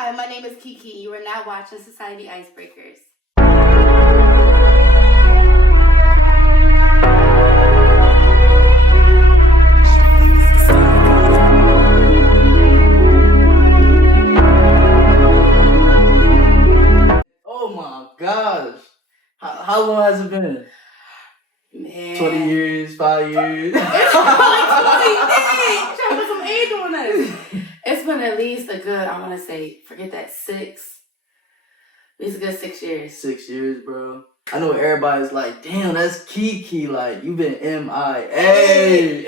Hi, my name is Kiki. You are now watching Society Icebreakers. Oh my gosh. How long has it been? Man. 20 years, 5 years? It's like 20. Dang! Trying to put some age on us. It's been at least a good, I want to say, forget that, 6. At least a good 6 years. 6 years, bro. I know everybody's like, damn, that's Kiki. Like, you been MIA.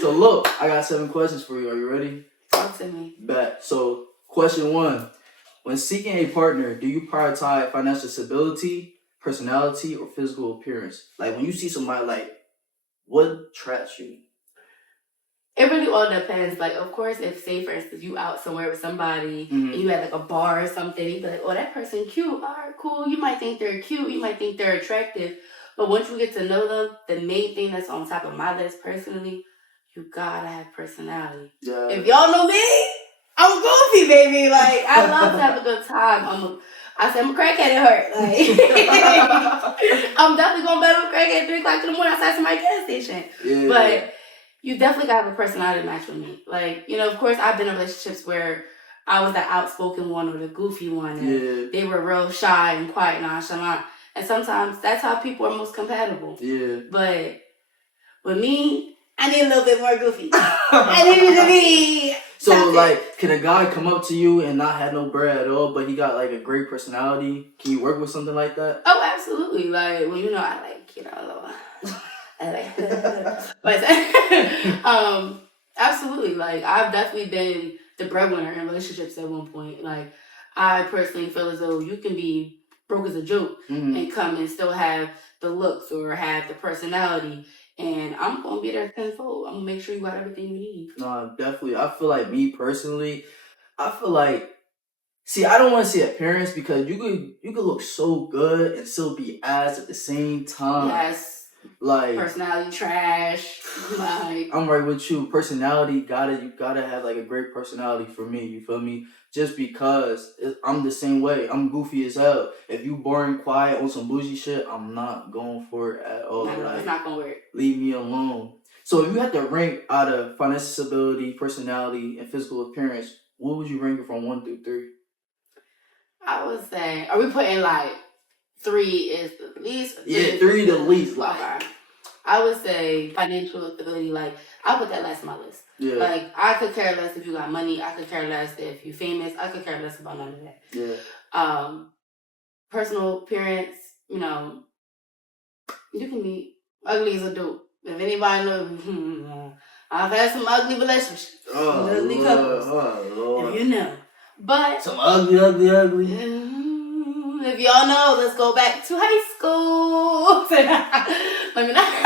So look, I got 7 questions for you. Are you ready? Talk to me. Bet. So, question 1. When seeking a partner, do you prioritize financial stability, personality, or physical appearance? Like, when you see somebody, like, what attracts you? It really all depends. Like, of course, if, say, for instance, you out somewhere with somebody and you at, like, a bar or something, you'd be like, oh, that person cute. All right, cool. You might think they're cute. You might think they're attractive. But once you get to know them, the main thing that's on top of my list, personally, you gotta have personality. Yeah. If y'all know me, I'm goofy, baby. Like, I love to have a good time. I'm a crackhead at heart. Like, I'm definitely gonna bet on crackhead at 3 o'clock in the morning outside somebody's gas station. Yeah. But you definitely gotta have a personality match with me. Like, you know, of course, I've been in relationships where I was the outspoken one or the goofy one. And they were real shy and quiet and nonchalant. And sometimes that's how people are most compatible. Yeah. But with me, I need a little bit more goofy. I need you to be. So, something. like, can a guy come up to you and not have no bread at all, but he got, like, a great personality? Can you work with something like that? Oh, absolutely. Like, well, you know, I like, you know, a little... I like... absolutely. Like, I've definitely been the breadwinner in relationships at one point. Like, I personally feel as though you can be broke as a joke and come and still have the looks or have the personality. And I'm going to be there tenfold. I'm going to make sure you got everything you need. No, definitely. I feel like me personally, I feel like, see, I don't want to see appearance because you could look so good and still be ass at the same time. Yes. Like, personality trash. Like, I'm right with you. Personality, you gotta have like a great personality for me. You feel me? Just because I'm the same way. I'm goofy as hell. If you boring, quiet on some bougie shit, I'm not going for it at all. No, it's not gonna work. Leave me alone. So if you had to rank out of financial stability, personality, and physical appearance, what would you rank it from 1 through 3? I would say, are we putting like 3 is the least? Yeah, 3 the least. Like, okay. I would say financial stability. Like, I'll put that last on my list. yeah. Like, I could care less if you got money. I could care less if you famous. I could care less about none of that. Yeah. Personal appearance, you know, you can be ugly as a dope. If anybody knows, I've had some ugly relationships. Oh, ugly Lord. couples. Oh, Lord. If you know. But some ugly. if y'all know, let's go back to high school. Let me know.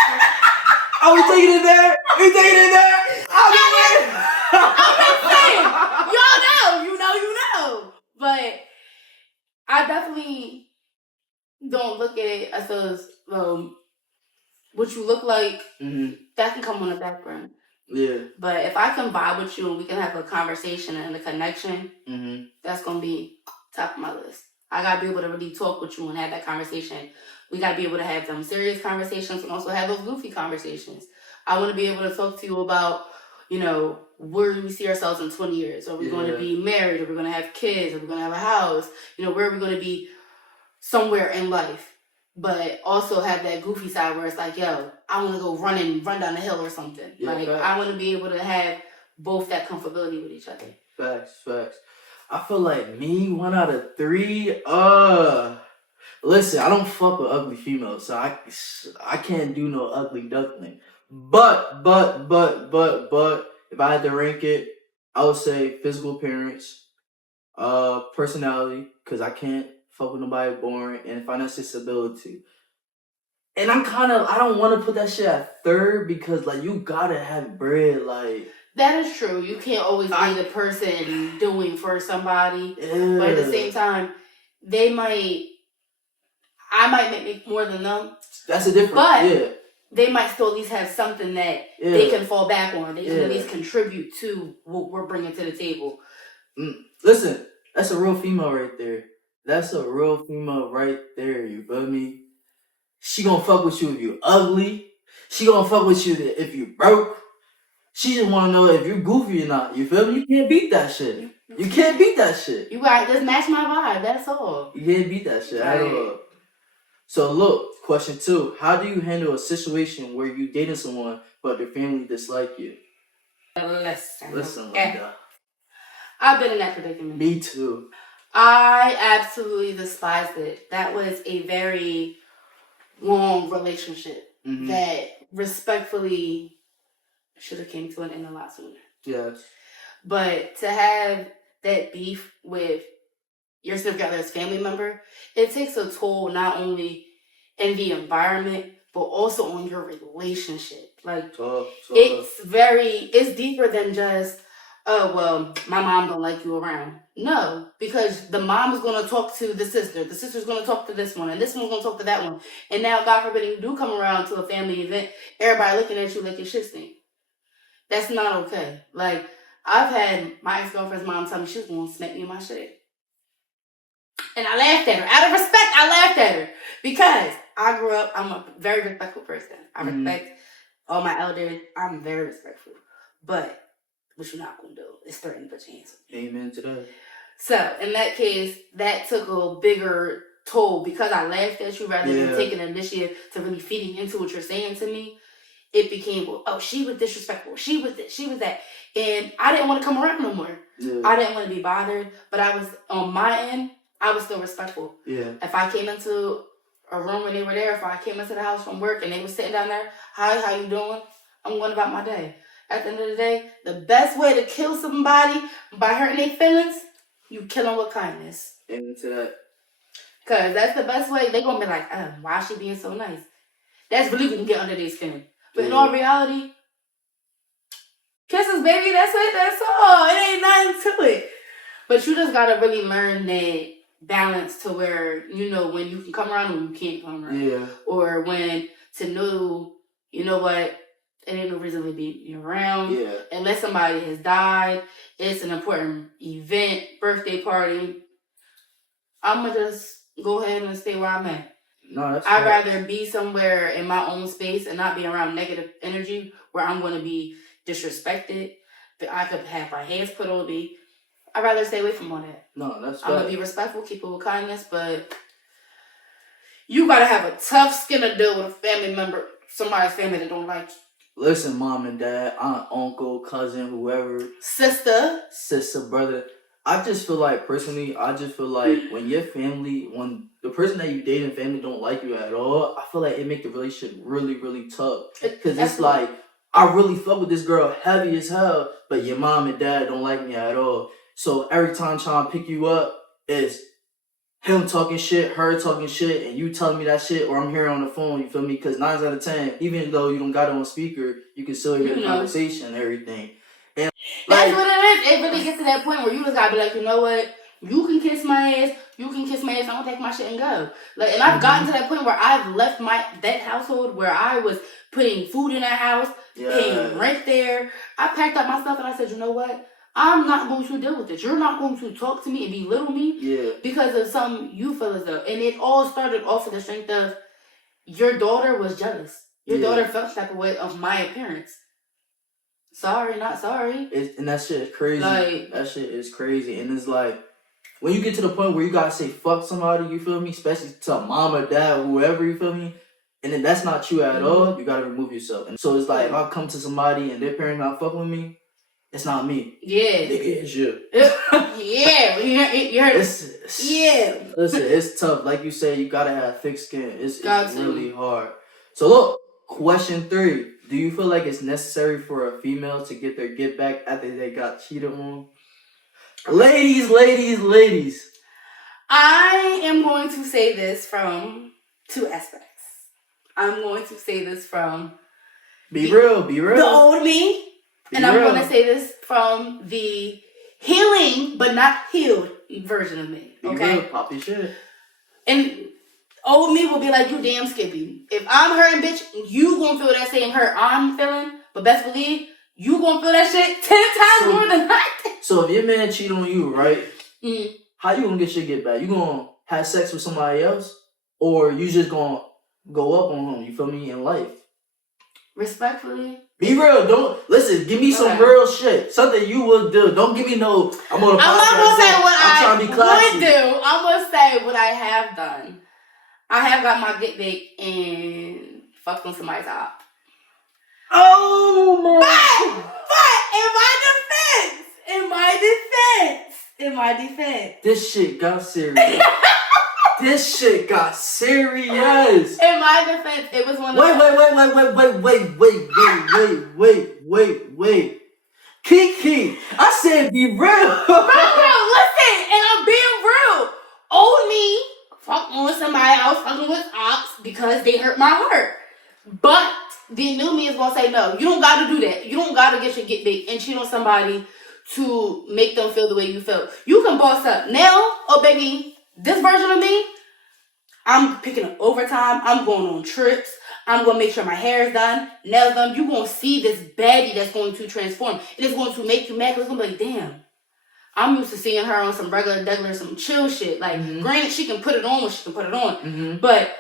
Are we taking it there? We taking it there? I'm just saying. Y'all know. You know. But I definitely don't look at it as what you look like, that can come on the background. Yeah. But if I can vibe with you and we can have a conversation and a connection, that's going to be top of my list. I got to be able to really talk with you and have that conversation. We got to be able to have some serious conversations and also have those goofy conversations. I want to be able to talk to you about, you know, where do we see ourselves in 20 years? Are we going to be married? Are we going to have kids? Are we going to have a house? You know, where are we going to be somewhere in life? But also have that goofy side where it's like, yo, I want to go run down the hill or something. Yeah, like, facts. I want to be able to have both that comfortability with each other. Facts. I feel like me, 1 out of 3. Listen, I don't fuck with ugly females, so I can't do no ugly duckling. But if I had to rank it, I would say physical appearance, personality, because I can't fuck with nobody boring, and financial stability. And I don't want to put that shit at 3rd because, like, you gotta have bread, like. That is true. You can't always be the person doing for somebody. Yeah. But at the same time, I might make more than them. That's a difference. But yeah. they might still at least have something that they can fall back on. They can at least contribute to what we're bringing to the table. Listen, that's a real female right there. That's a real female right there. You feel me? She gonna fuck with you if you ugly. She gonna fuck with you if you broke. She just wanna know if you're goofy or not. You feel me? You can't beat that shit. You can't beat that shit. You gotta just match my vibe. That's all. You can't beat that shit at all. So look, question 2. How do you handle a situation where you dating someone but their family dislike you? Listen, Linda. I've been in that predicament. Me too. I absolutely despised it. That was a very long relationship that respectfully should have came to an end a lot sooner. Yes. But to have that beef with your significant other's family member, it takes a toll not only in the environment, but also on your relationship. Like, it's deeper than just, oh, well, my mom don't like you around. No, because the mom is going to talk to the sister's going to talk to this one, and this one's going to talk to that one. And now, God forbid, you do come around to a family event, everybody looking at you like your shit stink. That's not okay. Like, I've had my ex-girlfriend's mom tell me she was going to smack me in my shit. And I laughed at her. Out of respect, I laughed at her. Because I grew up, I'm a very respectful person. I respect all my elders. I'm very respectful. But what you're not going to do is threaten to put your hands on me. Amen to that. So, in that case, that took a bigger toll. Because I laughed at you rather than taking the initiative to really feeding into what you're saying to me. It became, oh, she was disrespectful. She was this, she was that. And I didn't want to come around no more. Yeah. I didn't want to be bothered. But I was, on my end, I was still respectful. Yeah. If I came into a room and they were there, if I came into the house from work and they were sitting down there, hi, how you doing? I'm going about my day. At the end of the day, the best way to kill somebody by hurting their feelings, you kill them with kindness. Amen to that. Because that's the best way. They're going to be like, oh, why is she being so nice? That's really going to get under their skin. But in all reality, kisses, baby, that's it, that's all. It ain't nothing to it. But you just got to really learn that balance to where, you know, when you can come around and when you can't come around. Yeah. Or when to know, you know what, it ain't no reason to be around. Yeah. Unless somebody has died, it's an important event, birthday party. I'm going to just go ahead and stay where I'm at. No, that's I'd rather be somewhere in my own space and not be around negative energy where I'm going to be disrespected. That I could have my hands put on me. I'd rather stay away from all that. No, that's I'm going to be respectful, keep it with kindness, but you got to have a tough skin to deal with a family member, somebody's family that don't like you. Listen, mom and dad, aunt, uncle, cousin, whoever. Sister, brother. I just feel like, personally, when your family, when the person that you date and family don't like you at all, I feel like it make the relationship really, really tough. Because it's like, I really fuck with this girl heavy as hell, but your mom and dad don't like me at all. So every time trying to pick you up, it's him talking shit, her talking shit, and you telling me that shit, or I'm hearing on the phone, you feel me? Because 9 out of 10, even though you don't got it on speaker, you can still hear the conversation and everything. And that's what it is. It really gets to that point where you just gotta be like, you know what? You can kiss my ass. You can kiss my ass. I'm gonna take my shit and go. Like, and I've gotten to that point where I've left that household where I was putting food in that house, paying rent there. I packed up my stuff and I said, you know what? I'm not going to deal with this. You're not going to talk to me and belittle me because of something you feel as though. And it all started off of the strength of your daughter was jealous. Your daughter felt type of way of my appearance. Sorry, not sorry. And that shit is crazy. Like, that shit is crazy. And it's like, when you get to the point where you gotta say fuck somebody, you feel me? Especially to mom or dad or whoever, you feel me? And then that's not you at all, you gotta remove yourself. And so it's like, if I come to somebody and their parents not fuck with me, it's not me. Yeah. Nigga, it's you. Yeah. You heard it. Yeah. Listen, it's tough. Like you said, you gotta have thick skin. It's really hard. So look, question 3. Do you feel like it's necessary for a female to get their get back after they got cheated on? Ladies. I am going to say this from 2 aspects. I'm going to say this from... Be real. The old me. And I'm going to say this from the healing, but not healed version of me. Okay? Be real, pop your shit. And Old me will be like, you damn Skippy. If I'm hurting, bitch, you gonna feel that same hurt I'm feeling. But best believe, you gonna feel that shit 10 times more than I did. So if your man cheat on you, right? How you gonna get your get back? You gonna have sex with somebody else? Or you just gonna go up on him, you feel me, in life? Respectfully. Be real, don't listen, give me some real shit. Something you would do. Don't give me no I'm on a podcast. I'm not gonna say what I'm trying to be classy. would do. I'm gonna say what I have done. I have got my get back and fucked on somebody's op. Oh my! But in my defense, this shit got serious. This shit got serious. In my defense, it was one of Wait. Kiki, I said be real. Bro, listen, and I'm being real. Old me fucking with somebody else, fucking with ops because they hurt my heart. But the new me is gonna say no. You don't gotta do that. You don't gotta get your get big and cheat on somebody to make them feel the way you feel. You can boss up now. Oh baby, this version of me, I'm picking up overtime. I'm going on trips. I'm going to make sure my hair is done, nails done. You're going to see this baddie that's going to transform. It is going to make you mad because it's going to be like, damn, I'm used to seeing her on some regular, some chill shit. Like, granted, she can put it on when she can put it on. But,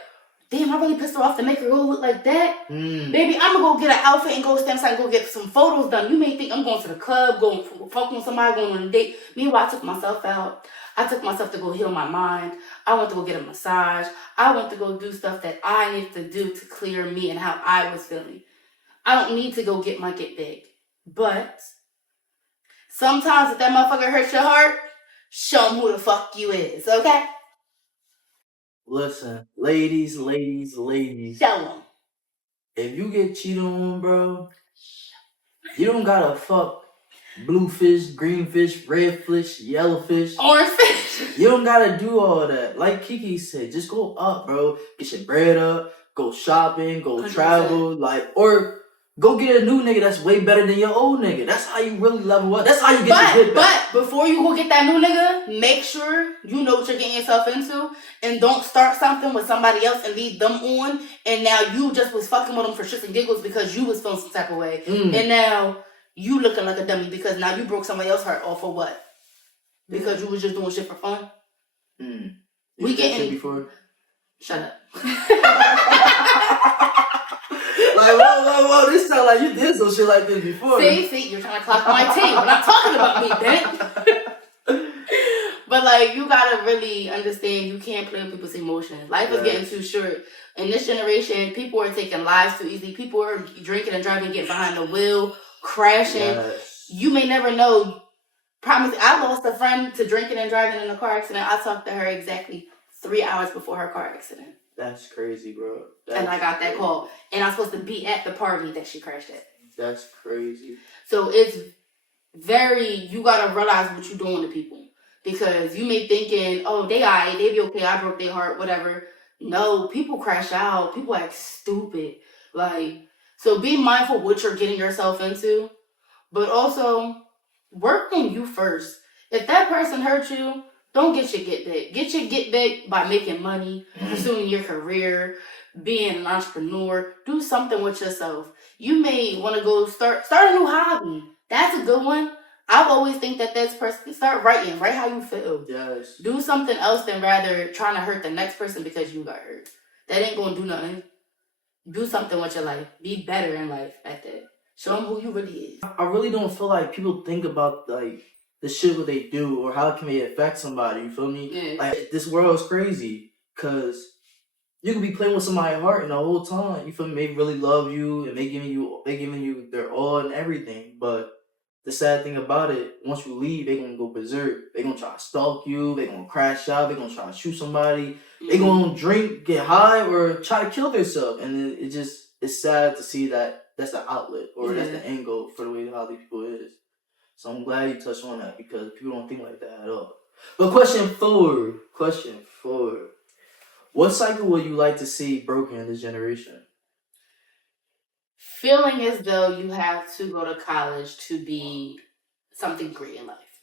damn, I really pissed her off to make her go look like that. Baby, I'm going to go get an outfit and go stand aside and go get some photos done. You may think I'm going to the club, going fucking with somebody, going on a date. Meanwhile, I took myself out. I took myself to go heal my mind. I went to go get a massage. I went to go do stuff that I needed to do to clear me and how I was feeling. I don't need to go get my get big. But sometimes if that motherfucker hurts your heart, show him who the fuck you is, okay? Listen, ladies. Show him. If you get cheated on, bro, you don't gotta fuck blue fish, green fish, red fish, yellow fish, orange fish. You don't gotta do all that. Like Kiki said, just go up, bro. Get your bread up, go shopping, go 100%. Travel, or go get a new nigga that's way better than your old nigga. That's how you really level up. That's how you get your get back. But before you go get that new nigga, make sure you know what you're getting yourself into, and don't start something with somebody else and leave them on, and now you just was fucking with them for shits and giggles because you was feeling some type of way, and now you looking like a dummy because now you broke somebody else's heart off for what? Because you was just doing shit for fun. We getting before. Shut up. Like, whoa, this sound like you did some shit like this before. See, you're trying to clock my team. We're not talking about me, damn. But like, you gotta really understand you can't play with people's emotions. Life is getting too short. In this generation, people are taking lives too easily. People are drinking and driving, get behind the wheel, crashing. Yes. You may never know. Promise, I lost a friend to drinking and driving in a car accident. I talked to her exactly 3 hours before her car accident. That's crazy, bro. And I got that call. And I'm supposed to be at the party that she crashed at. That's crazy. So it's you gotta realize what you're doing to people. Because you may thinking, oh, they alright, they be okay, I broke their heart, whatever. No, people crash out. People act stupid. So be mindful what you're getting yourself into. But also, work on you first. If that person hurt you, don't get your get back. Get your get back by making money, pursuing your career, being an entrepreneur. Do something with yourself. You may want to go start a new hobby. That's a good one. I've always think that this person, start writing. Write how you feel. Yes. Do something else than rather trying to hurt the next person because you got hurt. That ain't going to do nothing. Do something with your life. Be better in life at that. Show them who you really is. I really don't feel like people think about the shit what they do or how can they affect somebody. You feel me? Yeah. Like this world is crazy because you could be playing with somebody's heart and the whole time. You feel me? They really love you and they giving you their all and everything. But the sad thing about it, once you leave, they gonna go berserk. They gonna try to stalk you. They gonna crash out. They gonna try to shoot somebody. They gonna drink, get high, or try to kill themselves. And it's sad to see that. That's the outlet or that's the angle for the way how these people is. So I'm glad you touched on that because people don't think like that at all. But question forward. What cycle would you like to see broken in this generation? Feeling as though you have to go to college to be something great in life.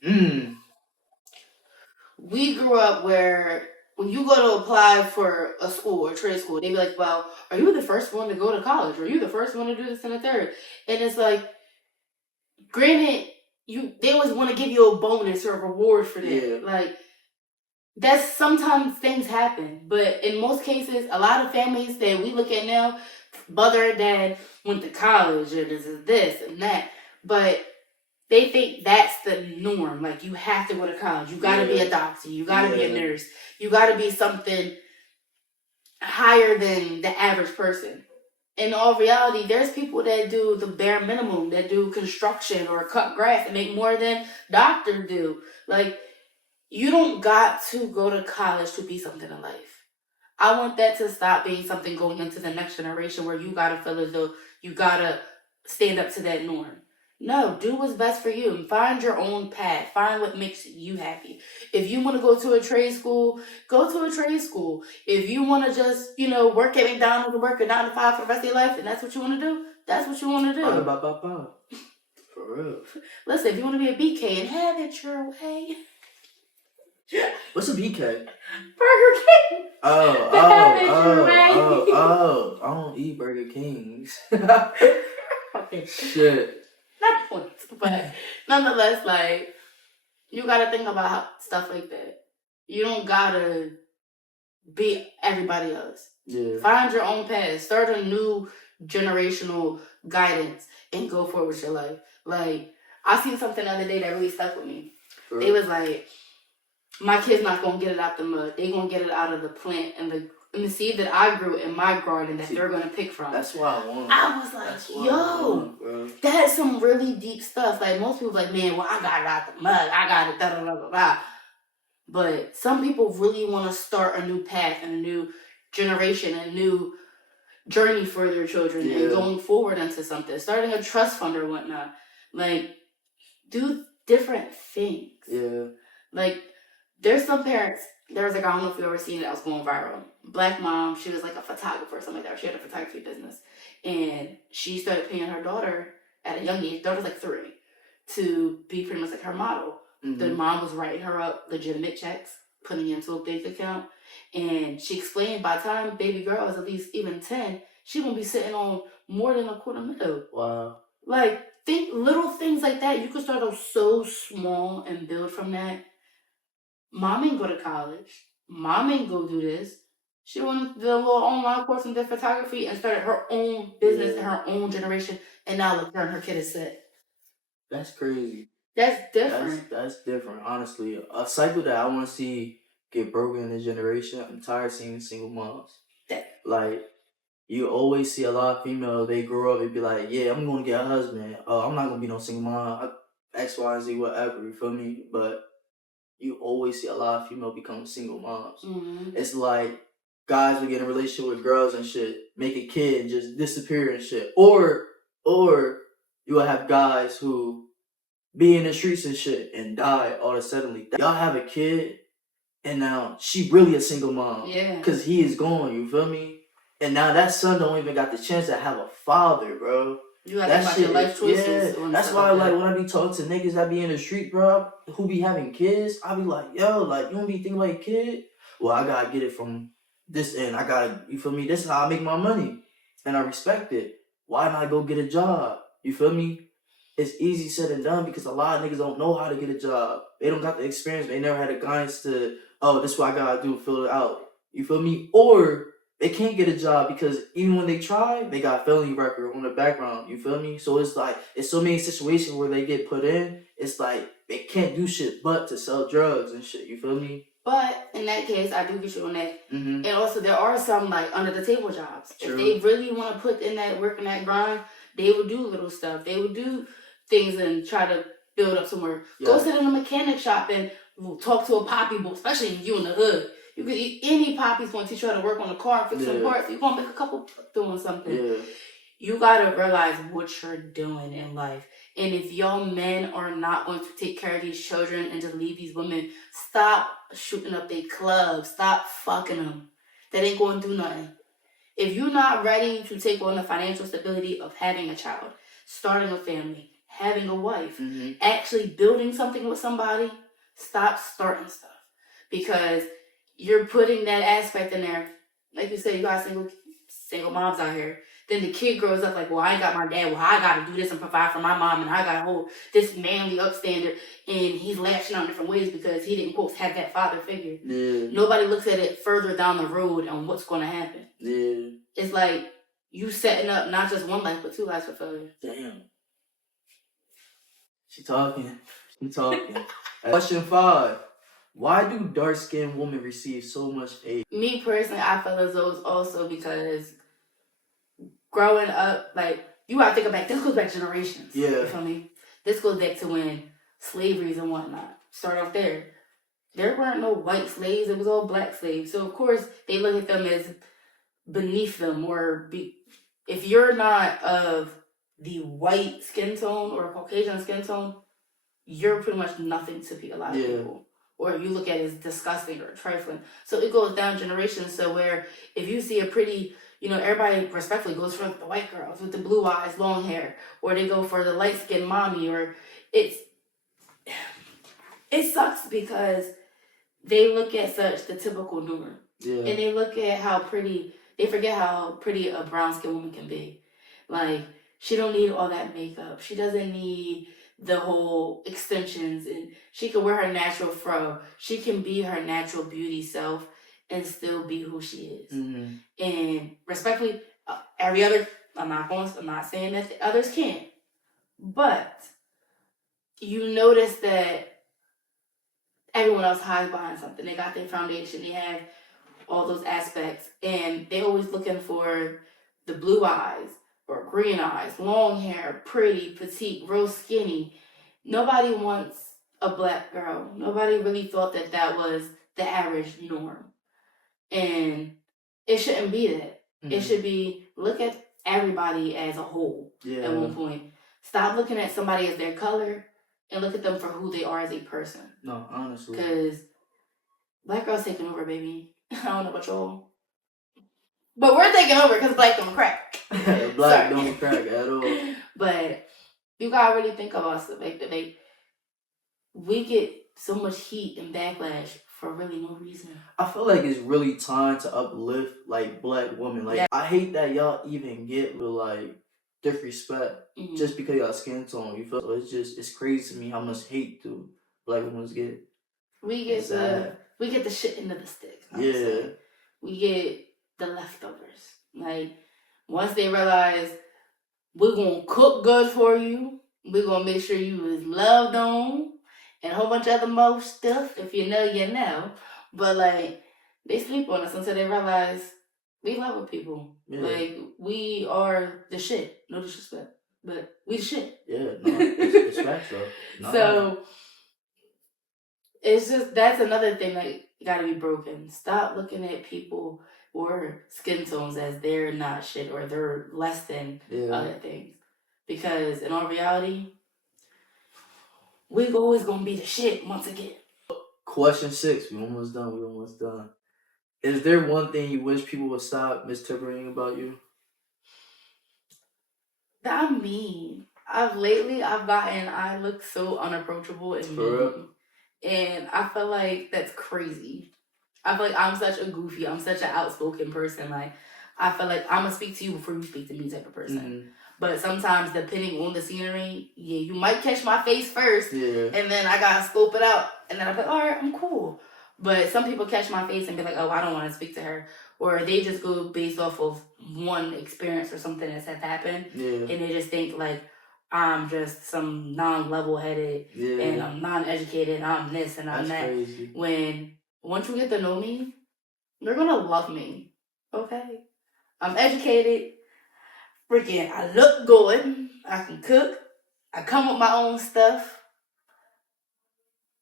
We grew up where when you go to apply for a school or trade school, they be like, well, are you the first one to go to college? Or are you the first one to do this and the third? And it's like, granted, they always want to give you a bonus or a reward for that. Yeah. Like, that's sometimes things happen. But in most cases, a lot of families that we look at now, mother and dad went to college or this and that. But they think that's the norm. Like, you have to go to college. You got to be a doctor. You got to be a nurse. You got to be something higher than the average person. In all reality, there's people that do the bare minimum, that do construction or cut grass and make more than doctors do. Like, you don't got to go to college to be something in life. I want that to stop being something going into the next generation where you got to feel as though you got to stand up to that norm. No, do what's best for you and find your own path. Find what makes you happy. If you want to go to a trade school, go to a trade school. If you want to just, work at McDonald's and work a 9 to 5 for the rest of your life and that's what you want to do, that's what you want to do. For real. Listen, if you want to be a BK and have it your way. What's a BK? Burger King. Oh. I don't eat Burger Kings. Okay. Shit. Not points, but nonetheless, like, you gotta think about stuff like that. You don't gotta be everybody else. Yeah. Find your own path. Start a new generational guidance and go forward with your life. Like, I seen something the other day that really stuck with me. Sure. They was like, my kid's not gonna get it out the mud. They gonna get it out of the plant and the seed that I grew in my garden that they're gonna pick from. That's what I want. I was like, that's some really deep stuff. Like, most people like, man, well, I got it out the mud. I got it, da da da da da. But some people really want to start a new path and a new generation, a new journey for their children and going forward into something. Starting a trust fund or whatnot. Like, do different things. Yeah. Like, there's some parents, there was like, I don't know if you've ever seen it, that was going viral. Black mom, she was like a photographer or something like that. She had a photography business. And she started paying her daughter at a young age, daughter's like 3, to be pretty much like her model. Mm-hmm. The mom was writing her up legitimate checks, putting it into a bank account. And she explained by the time baby girl is at least even 10, she gonna be sitting on more than $250,000. Wow. Like, think little things like that. You could start off so small and build from that. Mom ain't go to college. Mom ain't go do this. She went to the little online course in photography and started her own business in her own generation. And now look, her and her kid is set. That's crazy. That's different. That's different, honestly. A cycle that I want to see get broken in this generation. I'm tired of seeing single moms. Like, you always see a lot of females, they grow up and be like, yeah, I'm going to get a husband. I'm not going to be no single mom. X, Y, and Z, whatever, you feel me? But you always see a lot of females become single moms. Mm-hmm. It's like guys will get in a relationship with girls and shit, make a kid and just disappear and shit. Or you will have guys who be in the streets and shit and die all of a sudden. Y'all have a kid and now she really a single mom. Yeah. Because he is gone, you feel me? And now that son don't even got the chance to have a father, bro. You gotta think about your life choices. Yeah, that's why, like, when I be talking to niggas that be in the street, bro, who be having kids, I be like, yo, like, you don't be thinking about your kid? Well, I gotta get it from this end. I gotta, you feel me? This is how I make my money. And I respect it. Why not go get a job? You feel me? It's easy said and done because a lot of niggas don't know how to get a job. They don't got the experience. They never had the guidance to, this is what I gotta do, fill it out. You feel me? Or they can't get a job because even when they try, they got a felony record on the background. You feel me? So it's like, it's so many situations where they get put in. It's like, they can't do shit but to sell drugs and shit. You feel me? But in that case, I do get you on that. Mm-hmm. And also, there are some, like, under-the-table jobs. True. If they really want to put in that work and that grind, they would do little stuff. They would do things and try to build up somewhere. Yeah. Go sit in a mechanic shop and talk to a poppy boy, especially if you in the hood. You could eat any poppy's going to teach you how to work on the car and fix some parts. You're going to make a couple doing something. Yeah. You got to realize what you're doing in life. And if y'all men are not going to take care of these children and just leave these women, stop shooting up their clubs. Stop fucking them. That ain't going to do nothing. If you're not ready to take on the financial stability of having a child, starting a family, having a wife, actually building something with somebody, stop starting stuff. Because you're putting that aspect in there. Like you said, you got single moms out here. Then the kid grows up like, well, I ain't got my dad. Well, I got to do this and provide for my mom, and I got to hold this manly up standard. And he's lashing out in different ways because he didn't, quote, have that father figure. Yeah. Nobody looks at it further down the road and what's going to happen. Yeah. It's like you setting up not just one life, but two lives for failure. Damn. She talking. Question 5. Why do dark-skinned women receive so much hate? Me personally, I feel as though it's also because growing up, like, you gotta think about, this goes back generations. Yeah. You feel me? This goes back to when slaveries and whatnot. Start off there. There weren't no white slaves, it was all black slaves. So of course they look at them as beneath them, or if you're not of the white skin tone or Caucasian skin tone, you're pretty much nothing to a lot of people. Or you look at it as disgusting or trifling. So it goes down generations. So where if you see a pretty, everybody respectfully goes for the white girls with the blue eyes, long hair, or they go for the light skinned mommy, or it sucks because they look at such the typical norm. Yeah. And they look at they forget how pretty a brown skinned woman can be. Like, she don't need all that makeup. She doesn't need the whole extensions, and she can wear her natural fro. She can be her natural beauty self and still be who she is. Mm-hmm. And respectfully, I'm not saying that the others can't, but you notice that everyone else hides behind something. They got their foundation. They have all those aspects, and they're always looking for the blue eyes or green eyes, long hair, pretty, petite, real skinny. Nobody wants a black girl. Nobody really thought that was the average norm. And it shouldn't be that. Mm-hmm. It should be, look at everybody as a whole at one point. Stop looking at somebody as their color and look at them for who they are as a person. No, honestly. Because black girls taking over, baby. I don't know about y'all. But we're taking over because black don't crack. Black don't crack at all. But you gotta really think about stuff like that. Like, we get so much heat and backlash for really no reason. I feel like it's really time to uplift like black women. Like, I hate that y'all even get with like disrespect just because y'all skin tone. You feel? So it's crazy to me how much hate do black women get. We get the shit into the stick. Honestly. Yeah. We get the leftovers. Like, once they realize we're gonna cook good for you, we're gonna make sure you is loved on, and a whole bunch of other more stuff. If you know, you know. But like, they sleep on us until they realize we love people. Yeah. Like, we are the shit. No disrespect, but we the shit. Yeah, no, it's facts though. No. So it's just, that's another thing that gotta be broken. Stop looking at people or skin tones as they're not shit or they're less than other things. Because in all reality, we always gonna be the shit once again. Question 6. We almost done. Is there one thing you wish people would stop misinterpreting about you? I mean, I look so unapproachable and mean. And I feel like that's crazy. I feel like I'm such a goofy, I'm such an outspoken person. Like, I feel like I'm going to speak to you before you speak to me type of person. Mm-hmm. But sometimes, depending on the scenery, you might catch my face first. Yeah. And then I got to scope it out. And then I'm like, all right, I'm cool. But some people catch my face and be like, oh, I don't want to speak to her. Or they just go based off of one experience or something that's happened. Yeah. And they just think, like, I'm just some non-level-headed, and I'm non-educated, and I'm this, and I'm that. Crazy. When, once you get to know me, you're going to love me, okay? I'm educated, freaking, I look good, I can cook, I come with my own stuff.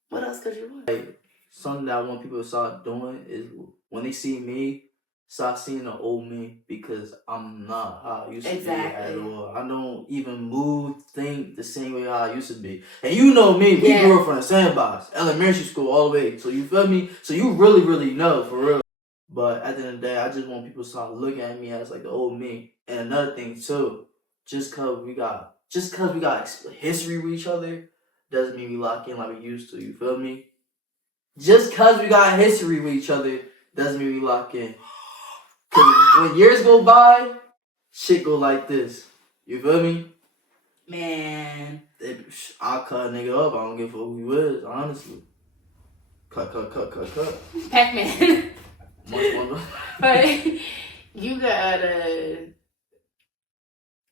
What else could you want? Like, something that I want people to start doing is when they see me, stop seeing the old me, because I'm not how I used to be at all. I don't even move, think the same way I used to be. And you know me, we grew up from the sandbox, elementary school all the way. So you feel me? So you really, really know, for real. But at the end of the day, I just want people to start looking at me as like the old me. And another thing too, just cause we got history with each other, doesn't mean we lock in like we used to. You feel me? just cause we got history with each other doesn't mean we lock in. Cause when years go by, shit go like this. You feel me? Man. I'll cut a nigga up. I don't give a fuck who he is, honestly. Cut. Pac-Man. Much more. But you gotta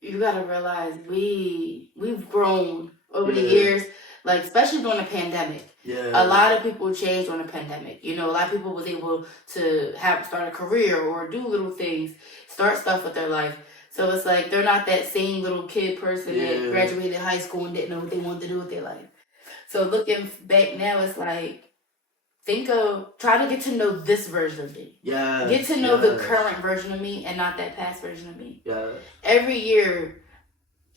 realize we've grown over the years, like especially during the pandemic. Yeah. A lot of people changed during the pandemic. You know, a lot of people was able to start a career or do little things, start stuff with their life. So it's like they're not that same little kid person that graduated high school and didn't know what they wanted to do with their life. So looking back now, it's like, try to get to know this version of me. Yeah. Get to know the current version of me and not that past version of me. Yeah. Every year,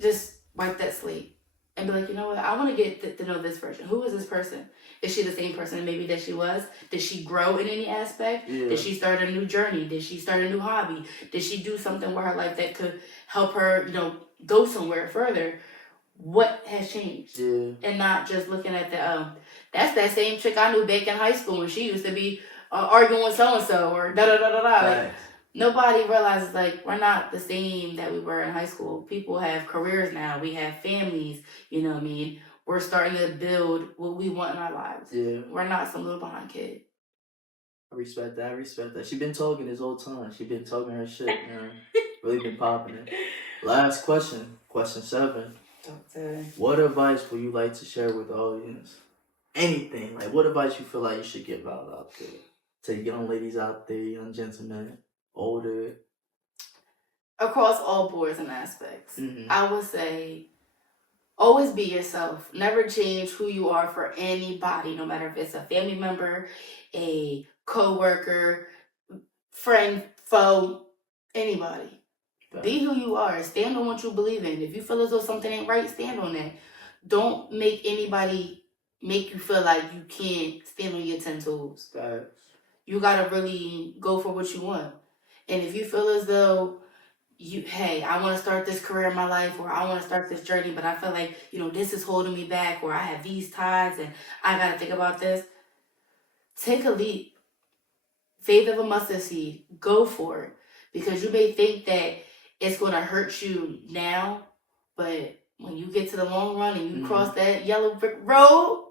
just wipe that slate and be like, you know what? I want to get to know this version. Who is this person? Is she the same person maybe that she was? Did she grow in any aspect? Yeah. Did she start a new journey? Did she start a new hobby? Did she do something with her life that could help her, go somewhere further? What has changed? Yeah. And not just looking at that's that same chick I knew back in high school when she used to be arguing with so-and-so or da-da-da-da-da. Like, nobody realizes, like, we're not the same that we were in high school. People have careers now. We have families, you know what I mean? We're starting to build what we want in our lives. Yeah. We're not some little behind kid. I respect that. She been talking this whole time. She been talking her shit, man. Really been popping it. Last question. Question 7. What advice would you like to share with the audience? Anything. Like, what advice you feel like you should give out there? To young ladies out there, young gentlemen, older. Across all boards and aspects. Mm-hmm. I would say, always be yourself. Never change who you are for anybody, no matter if it's a family member, a co-worker, friend, foe, anybody. Right. Be who you are. Stand on what you believe in. If you feel as though something ain't right, stand on that. Don't make anybody make you feel like you can't stand on your 10 toes. Right. You gotta really go for what you want. And if you feel as though I want to start this career in my life, or I want to start this journey, but I feel like, this is holding me back, or I have these ties and I gotta think about this, take a leap. Faith of a mustard seed. Go for it. Because you may think that it's gonna hurt you now, but when you get to the long run and you cross that yellow brick road,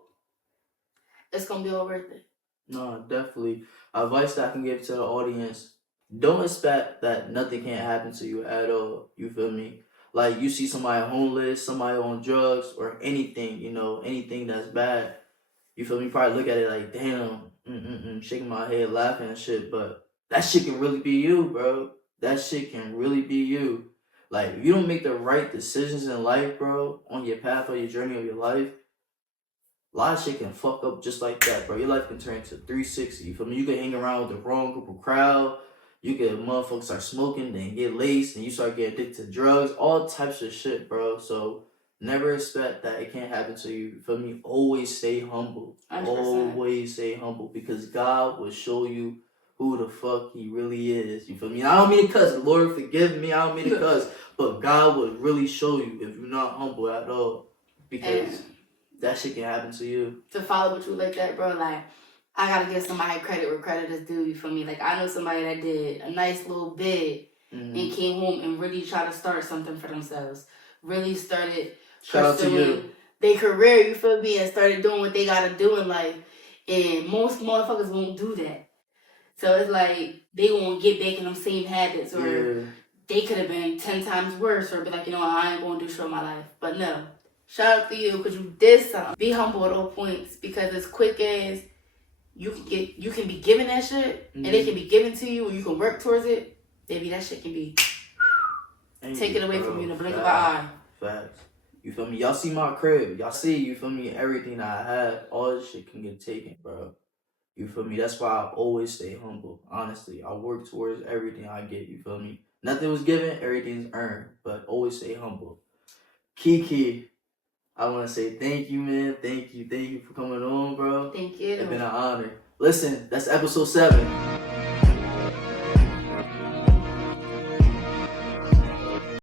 it's going to be all worth it. No, definitely. Advice that I can give to the audience, don't expect that nothing can happen to you at all. You feel me? Like, you see somebody homeless, somebody on drugs, or anything, anything that's bad. You feel me? Probably look at it like, damn, shaking my head, laughing and shit. But that shit can really be you, bro. That shit can really be you. Like, if you don't make the right decisions in life, bro, on your path or your journey of your life, a lot of shit can fuck up just like that, bro. Your life can turn into 360. You feel me? You can hang around with the wrong group of crowd. You can motherfuckers start smoking, then get laced, and you start getting addicted to drugs. All types of shit, bro. So never expect that it can't happen to you. You feel me? Always stay humble. 100%. Always stay humble, because God will show you who the fuck he really is. You feel me? I don't mean to cuss. Lord, forgive me. I don't mean to cuss. But God will really show you if you're not humble at all. Because that shit can happen to you. To follow with you like that, bro, like, I gotta give somebody credit where credit is due. You feel me? Like, I know somebody that did a nice little bid and came home and really tried to start something for themselves. Really started pursuing their career, you feel me? And started doing what they gotta do in life. And most motherfuckers won't do that. So it's like, they won't get back in them same habits, or they could have been 10 times worse, or be like, I ain't gonna do shit in my life. But no. Shout out to you, because you did something. Be humble at all points, because as quick as you can be given that shit, and it can be given to you, and you can work towards it, baby, that shit can be taken away from you in the blink of an eye. Facts. You feel me? Y'all see my crib. Y'all see, you feel me, everything that I have, all this shit can get taken, bro. You feel me? That's why I always stay humble. Honestly, I work towards everything I get, you feel me? Nothing was given, everything's earned, but always stay humble. Kiki, I want to say thank you, man. Thank you for coming on, bro. Thank you. It's been an honor. Listen, that's episode 7.